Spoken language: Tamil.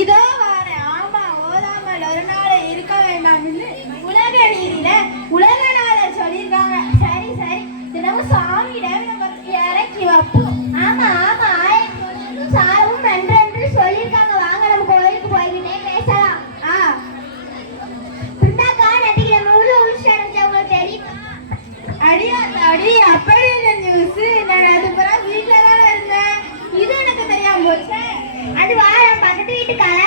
இதோ வாரேன். ஆமா, ஓதாமல் ஒரு நாள் இருக்க வேண்டாம்னு உலக நீதியில உலகநாதர் சொல்லியிருக்காங்க. சரி சரி, தினமும் சாமியிடம் நம்ம இறக்கி வைப்போம். ஆமா ஆமா, சாரும் நன்றென்று சொல்லியிருக்காங்க. வாங்க நம்ம கோயிலுக்கு போய்கிட்டே பேசலாம். பிருந்தாக்கா, நேற்றுக்கு நம்ம ஊர்ல உருஷ் உங்களுக்கு தெரியுமா? அடி அப்படி என்ன நியூஸ்? நான் அது பிறகு வீட்டுல தானே இருந்தேன். இது எனக்கு தெரியாம போச்சு. அது வாரம் பக்கத்து வீட்டுக்கார